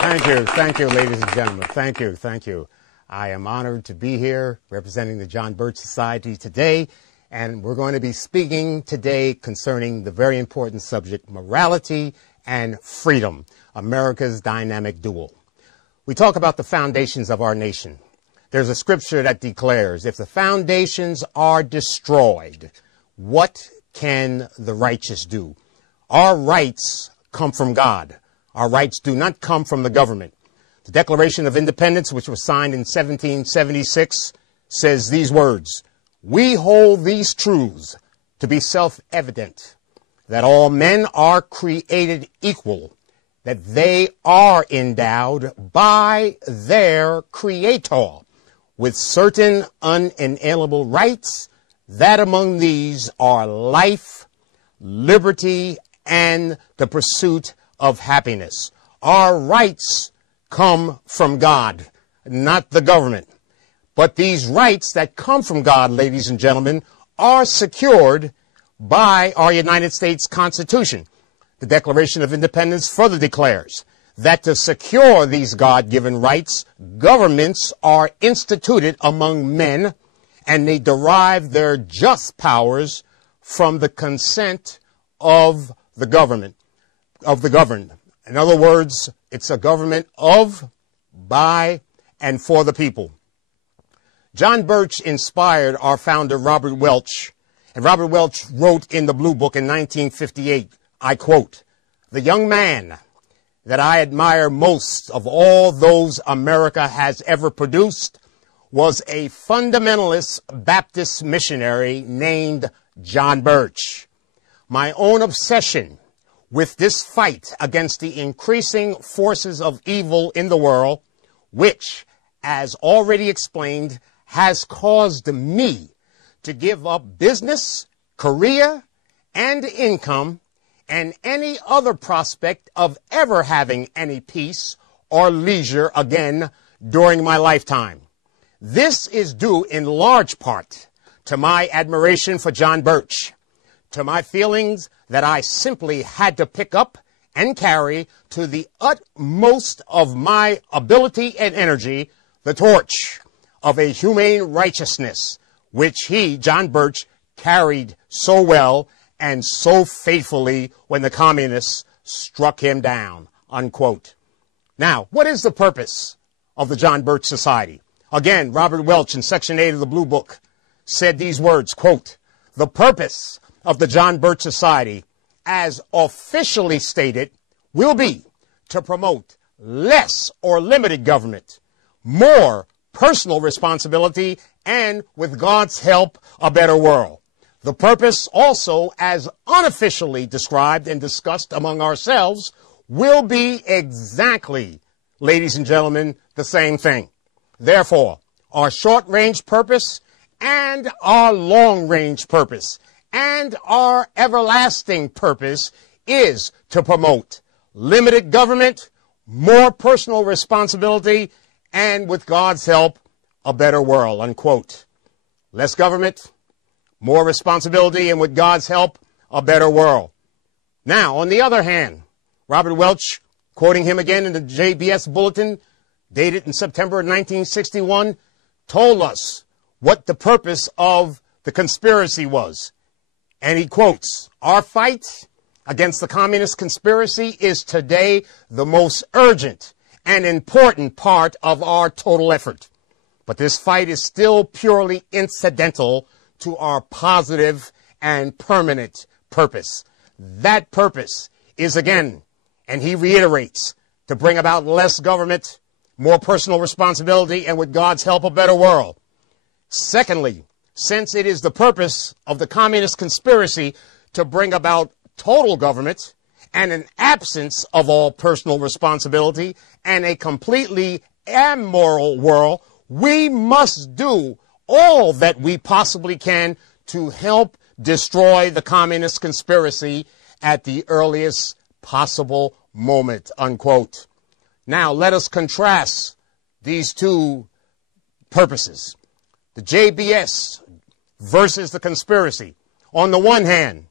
Thank you, ladies and gentlemen. Thank you. I am honored to be here representing the John Birch Society today, and we're going to be speaking today concerning the very important subject, morality and freedom, America's dynamic dual. We talk about the foundations of our nation. There's a scripture that declares, if the foundations are destroyed, what can the righteous do? Our rights come from God. Our rights do not come from the government. The Declaration of Independence, which was signed in 1776, says these words, "We hold these truths to be self-evident, that all men are created equal, that they are endowed by their Creator with certain unalienable rights, that among these are life, liberty, and the pursuit of happiness." Our rights come from God, not the government. But these rights that come from God, ladies and gentlemen, are secured by our United States Constitution. The Declaration of Independence further declares that to secure these God-given rights, governments are instituted among men, and they derive their just powers from the consent of the government. In other words, it's a government of, by, and for the people. John Birch inspired our founder, Robert Welch, and Robert Welch wrote in the Blue Book in 1958, I quote, "The young man that I admire most of all those America has ever produced was a fundamentalist Baptist missionary named John Birch. My own obsession with this fight against the increasing forces of evil in the world, which, as already explained, has caused me to give up business, career, and income, and any other prospect of ever having any peace or leisure again during my lifetime. This is due in large part to my admiration for John Birch, to my feelings that I simply had to pick up and carry to the utmost of my ability and energy the torch of a humane righteousness, which he, John Birch, carried so well and so faithfully when the communists struck him down," unquote. Now, what is the purpose of the John Birch Society? Again, Robert Welch in Section 8 of the Blue Book said these words, quote, "The purpose of the John Birch Society, as officially stated, will be to promote less or limited government, more personal responsibility, and, with God's help, a better world. The purpose also, as unofficially described and discussed among ourselves, will be exactly, ladies and gentlemen, the same thing. Therefore, our short-range purpose and our long-range purpose and our everlasting purpose is to promote limited government, more personal responsibility, and, with God's help, a better world," unquote. Less government, more responsibility, and with God's help, a better world. Now, on the other hand, Robert Welch, quoting him again in the JBS Bulletin, dated in September 1961, told us what the purpose of the conspiracy was. And he quotes, "Our fight against the communist conspiracy is today the most urgent and important part of our total effort. But this fight is still purely incidental to our positive and permanent purpose. That purpose is, again, and he reiterates, to bring about less government, more personal responsibility, and, with God's help, a better world. Secondly, since it is the purpose of the communist conspiracy to bring about total government and an absence of all personal responsibility and a completely immoral world, we must do all that we possibly can to help destroy the communist conspiracy at the earliest possible moment," unquote. Now, let us contrast these two purposes, the JBS versus the conspiracy. On the one hand,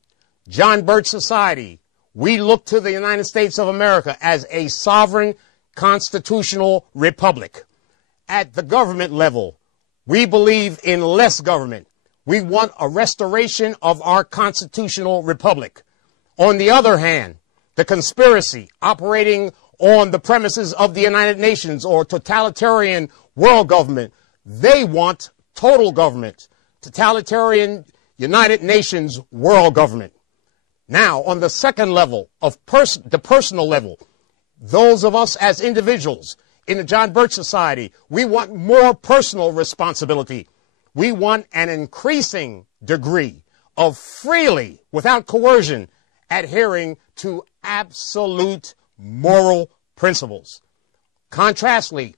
John Birch Society, we look to the United States of America as a sovereign, constitutional republic. At the government level, we believe in less government. We want a restoration of our constitutional republic. On the other hand, the conspiracy operating on the premises of the United Nations or totalitarian world government, they want total government, totalitarian United Nations world government. Now, on the second level of the personal level, those of us as individuals in the John Birch Society, we want more personal responsibility. We want an increasing degree of freely, without coercion, adhering to absolute moral principles. Contrastly,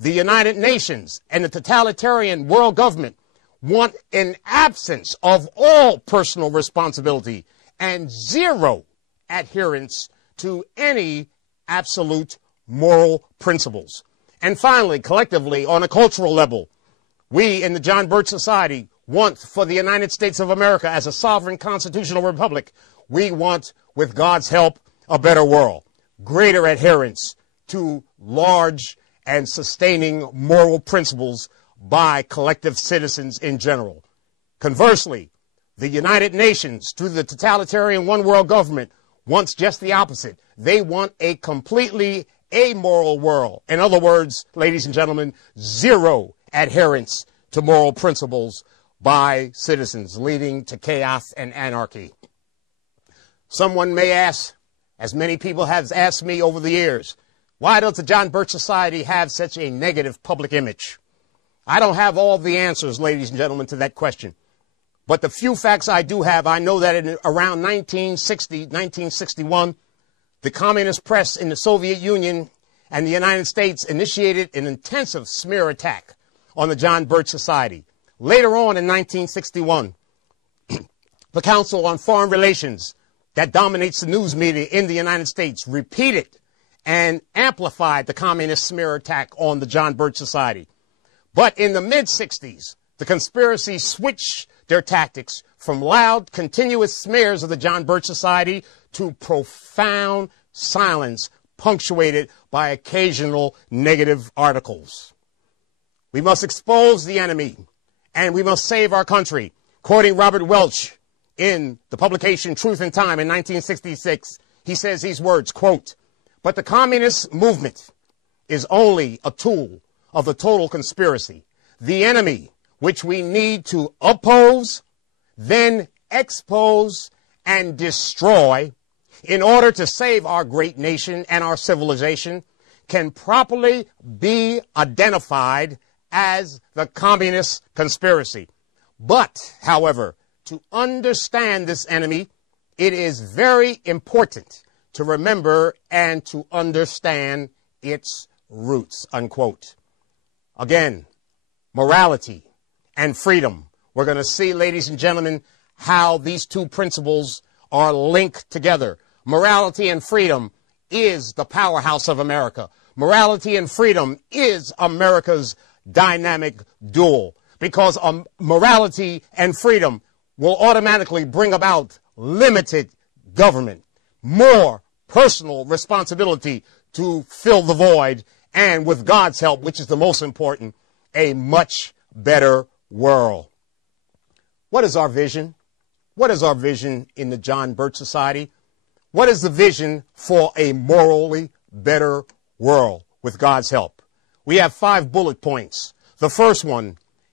the United Nations and the totalitarian world government want an absence of all personal responsibility and zero adherence to any absolute moral principles. And finally, collectively, on a cultural level, we in the John Birch Society want for the United States of America as a sovereign constitutional republic, we want, with God's help, a better world, greater adherence to large and sustaining moral principles by collective citizens in general. Conversely, the United Nations, through the totalitarian one world government, wants just the opposite. They want a completely amoral world. In other words, ladies and gentlemen, zero adherence to moral principles by citizens, leading to chaos and anarchy. Someone may ask, as many people have asked me over the years, why does the John Birch Society have such a negative public image? I don't have all the answers, ladies and gentlemen, to that question. But the few facts I do have, I know that in around 1960, 1961, the communist press in the Soviet Union and the United States initiated an intensive smear attack on the John Birch Society. Later on in 1961, the Council on Foreign Relations that dominates the news media in the United States repeated and amplified the communist smear attack on the John Birch Society. But in the mid-60s, the conspiracy switched their tactics from loud, continuous smears of the John Birch Society to profound silence punctuated by occasional negative articles. We must expose the enemy, and we must save our country. Quoting Robert Welch in the publication Truth and Time in 1966, he says these words, quote, "But the communist movement is only a tool of the total conspiracy. The enemy, which we need to oppose, then expose and destroy in order to save our great nation and our civilization, can properly be identified as the communist conspiracy. But, however, to understand this enemy, it is very important to remember and to understand its roots," unquote. Again, morality and freedom. We're going to see, ladies and gentlemen, how these two principles are linked together. Morality and freedom is the powerhouse of America. Morality and freedom is America's dynamic dual, because morality and freedom will automatically bring about limited government, more personal responsibility to fill the void, and with God's help, which is the most important, a much better world. What is our vision? What is our vision in the John Birch Society? What is the vision for a morally better world with God's help? We have 5 bullet points. The first one